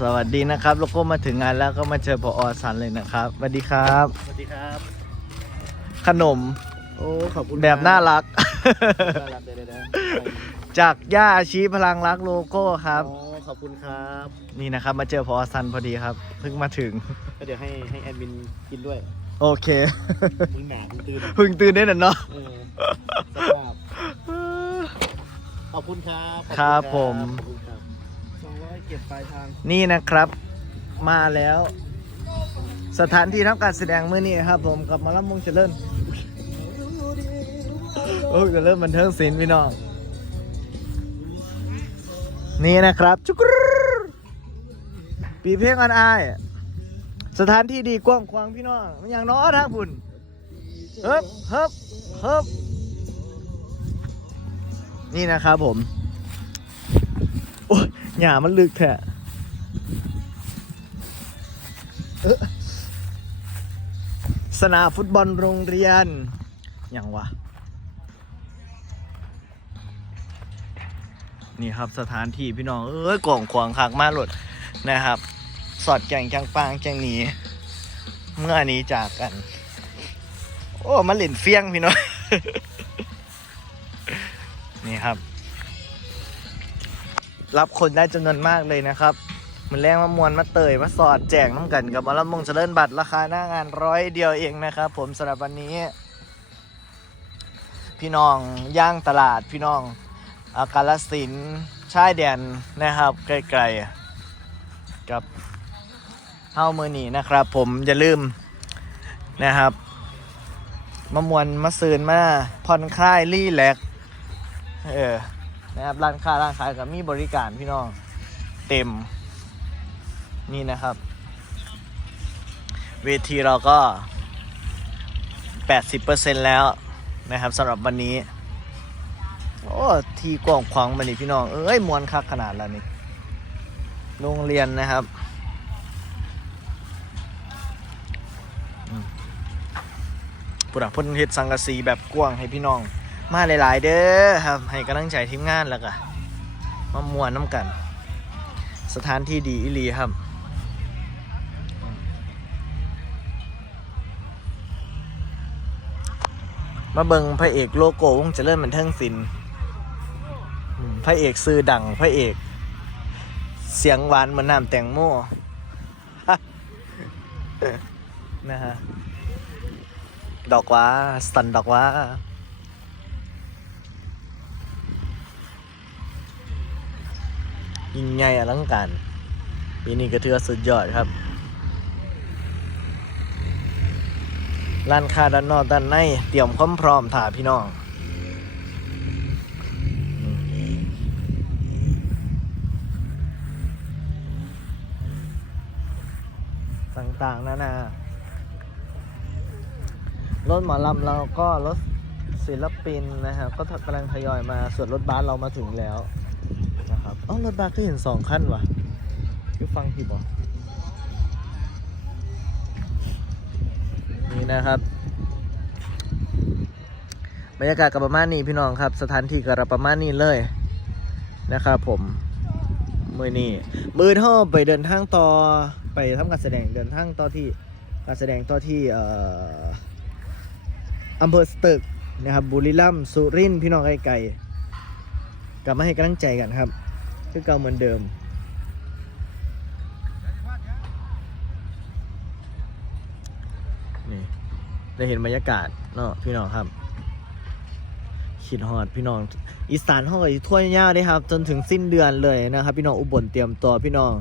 สวัสดีนะครับแล้วก็มาถึงงานแล้วก็มาเจอพออสันเลยนะครับสวัสดีครับ สวัสดีครับ ขนม โอ้ขอบคุณแบบน่ารัก น่ารักเดี๋ยวเดี๋ยวเดี๋ยวจากย่าอาชีพลังรักโลโก้ครับโอ้ขอบคุณครับนี่นะครับมาเจอพออสันพอดีครับเพิ่งมาถึง ก็เดี๋ยวให้ให้แอดมินกินด้วยโอเค มึงหนามึงตื่นเพิ่งตื่นได้น่ะเนาะเออสภาพขอบคุณครับขอณครับผม ขอบคุณค ก็บปลายทางนี่นะครับมาแล้ว สถานที่ทำการแสดงเมื่อนี้ครับ ผมกับมาลำมงเจริญโอ้ยจะเริ่มบันเทิงศิลป์พี่น้องนี่นะครับจุกปีเพลงอันอาย สถานที่ดีกว้างขวางพี่น้องมันอย่างน้อทางบุญเฮิบเฮิบเฮิบนี่นะครับผม โอ้ย หญ้ามันลึกแท้สนามฟุตบอลโรงเรียน อย่างวะ นี่ครับสถานที่พี่น้อง เอ้ยกล่องขวางคักมากหลดนะครับ สอดแก่งจังปางแจงหนีเมื่อนี้จากกัน โอ้ มาเล่นเฟี้ยงพี่น้อง นี่ครับ รับคนได้จำนวนมากเลยนะครับมันแรงมามวนมาเตยมาสอดแจกน้ำกันกับมาลำมงเจริญบัตรราคาหน้างานร้อยเดียวเองนะครับ ผมสำหรับวันนี้ พี่น้องย่างตลาดพี่น้องอากาลสินชายแดนนะครับไกลๆกับเฮ้ามือหนีนะครับ ผมอย่าลืมนะครับมามวนมาซืนมาผ่อนคลายรีแลกเออ นะครับร้านค้าร้านขายกับมีบริการพี่น้องเต็มนี่นะครับ เวทีเราก็ 80%แล้วนะครับสำหรับวันนี้ โอ้ทีกว้างขวางมานี่พี่น้อง เอ้ยมวนคักขนาดแล้วนี่โรงเรียนนะครับปุระพ่นเฮ็ดสังกะสีแบบกว้างให้พี่น้อง มาหลาย ๆ เด้อครับ ให้กำลังใจทีมงานแล้วก็มามวนน้ำกัน สถานที่ดีอีลีครับมาเบิงพระเอกโลโก้วงเจริญบันเทิงศิลป์พระเอกซื้อดังพระเอก เสียงหวานเหมือนน้ำแตงโมนะฮะ ดอกว่าสันดอกว่า ยิ่งใหญ่อลังการปีนี้ก็ถือว่าสุดยอดครับร้านค้าด้านนอกด้านในเตรียมความพร้อมถ่าพี่น้องต่างๆนานา รถหมอลำเราก็รถศิลปินนะครับ ก็กำลังทยอยมาส่วนรถบัสเรามาถึงแล้ว อ๋อรถบัสก็เห็นสองขั้นวะคือฟังผิดบ่นี่นะครับ บรรยากาศกับประมาณนี้พี่น้องครับ สถานที่กับประมาณนี้เลยนะครับผมมือนี้มือท่อไปเดินทางต่อไปทำการแสดงเดินทางต่อที่การแสดงต่อที่เอ่ออำเภอสตึกนะครับบุรีรัมย์สุรินทร์พี่น้องไกลๆกลับมาให้กำลังใจกันครับ คือเก่าเหมือนเดิม นี่ ได้เห็นบรรยากาศเนาะพี่น้องครับขีดฮอดพี่น้อง อีสานห้องทั่วยาวได้ครับ จนถึงสิ้นเดือนเลยนะครับ พี่น้องอุบลเตรียมตัวพี่น้อง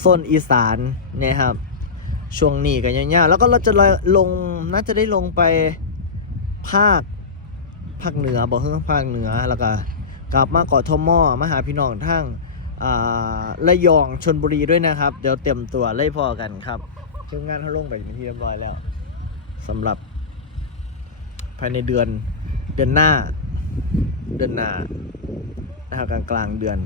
โซนอีสานเนี่ยครับ ช่วงนี้กันยาๆแล้วก็เราจะลงน่าจะได้ลงไปภาคภาคเหนือบอกเพิ่งภาคเหนือแล้วก็ กลับมาเกาะทมอมาหาพี่น้องทั้งระยองชนบุรีด้วยนะครับ เดี๋ยวเตรียมตัวไล่พอกันครับทีมงานเขาลงไปเป็นที่เรียบร้อยแล้วสำหรับภายในเดือนเดือนหน้า เดือนหน้านะครับกลางกลางเดือน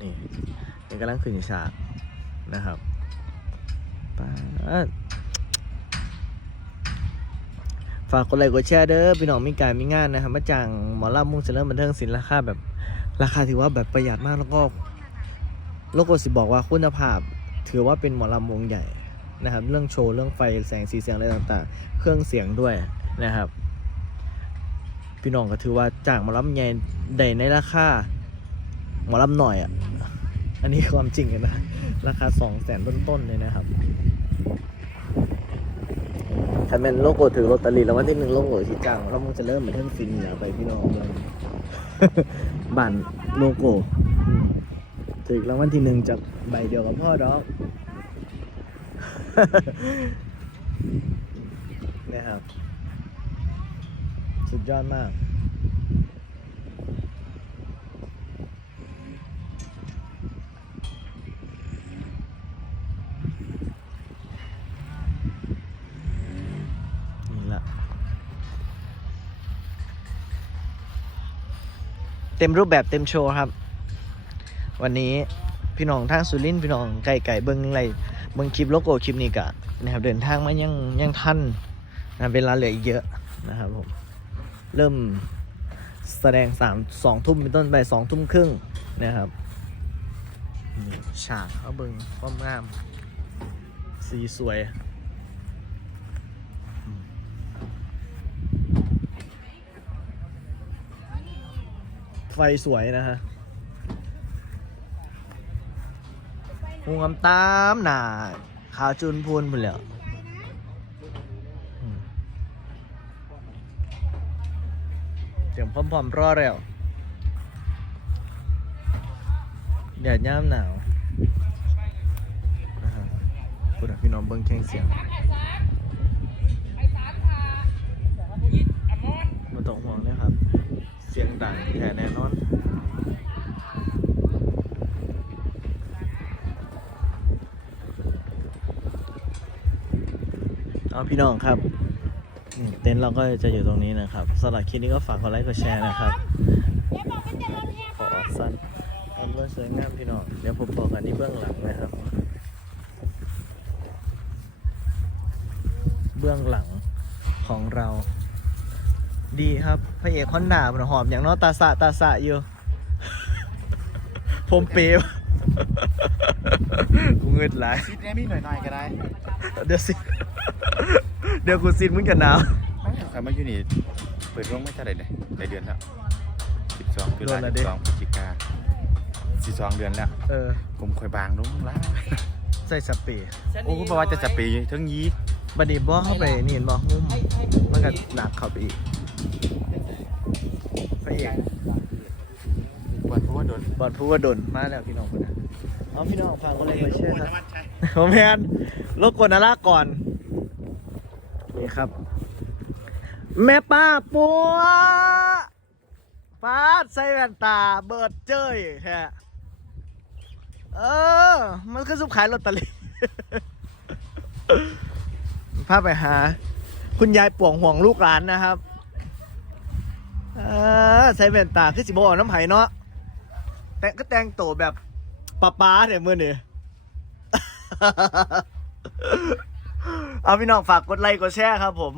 นี่กำลังขึ้นฉากนะครับป๊า ฝากกดไลค์กดแชร์เด้อพี่น้องมีการมีงานนะครับมาจ้างหมอลำมุ่งเสริมบันเทิงศิลป์ราคาแบบราคาถือว่าแบบประหยัดมากแล้วก็โลโก้สิบอกว่าคุณภาพ ถือว่าเป็นหมอลำวงใหญ่นะครับ เรื่องโชว์เรื่องไฟแสงสีเสียงอะไรต่างๆ เครื่องเสียงด้วยนะครับ พี่น้องก็ถือว่าจ้างหมอลำใหญ่ได้ในราคาหมอลำหน่อยอะอันนี้ความจริงนะราคาสองแสนต้นๆเลยนะครับ ถ้าเป็นโลโก้ถือลอตเตอรี่แล้ววันที่หนึ่งโลโก้ที่จ้างแล้วมึงจะเริ่มเหมือนเท่งฟินแล้วไปพี่น้องเลยบันโลโก้ถือรางวัลที่หนึ่งจากใบเดียวกับพ่อดอกนะครับ สุดยอดมาก เต็มรูปแบบเต็มโชว์ครับ วันนี้พี่น้องทางสุรินพี่น้องไก่ไก่เบิ้งอะไรเบิ้งคลิปโลโก้คลิปนี้กะนะครับเดินทางมายังยังทันนะเวลาเหลืออีกเยอะนะครับผมเริ่มแสดงสามสองทุ่มเป็นต้นไปสองทุ่มครึ่งนะครับฉากเอาเบิ้งความงาม สีสวย ไฟสวยนะฮะหูงำตามหนาขาวจุนพูนหมดแล้วเตรียมพร้อมๆรอแล้วแดดย่ามหนาวนะฮะพูดถึงพี่น้องเบิ้งแข่งเสียงมาตกห่วงเลยครับ สียงดังแท้แน่นอนเอาพี่น้องครับเต็นท์เราก็จะอยู่ตรงนี้นะครับสำหรับคลิปนี้ก็ฝากกดไลค์กดแชร์นะครับขอสั้นทำเพื่อสวยงามพี่น้องเดี๋ยวผมบอกกันที่เบื้องหลังนะครับ เบื้องหลังของเรา ดีครับ พระเอกคอนดาบหอมอย่างเน้อตาสะตาสะอยู่ ผมเปรี้ยวกูเงิดหลายคิดแน่มีหน่อยๆก็ได้เดี๋ยวสิเดี๋ยวกูซินมึงกันหนาวสามารถอยู่นี่เปิดร่วงไม่เท่าไหร่เลยในเดือนแล้วสิบสองตุลาโดนแล้วดิสิบสองพฤศจิกาสิบสองเดือนแล้วเออผมคอยบางลงแล้วใส่สเปรย์โอ้เพราะว่าจะจะปีทั้งยีบัดนี้บ่เข้าไปนี่เห็นบ่งุ้มมันก็หนักเข้าไปอีกพระ เอกปวดเพราะว่าโดนบอดพูว่าดนมาแล้วพี่น้องคนนั้นเอาพี่น้องฟังก็เลยมาเชื่อครับผมแมนรบกวนนาราก่อนนี่ครับ แม่ป้าปัวป้าดใส่แว่นตาเบิดเจ้ยแค่เออ มันคือสุขขายลอตเตอรี่พาไปหา คุณยายป่วงห่วงลูกหลานนะครับเออ ใส่แว่นตาคือสิบอน้ำไผ่เนาะแต่ก็แต่งตัวแบบป้าป้าเนี่ยมือนี่เอาพี่น้องฝากกดไลค์กดแชร์ครับผม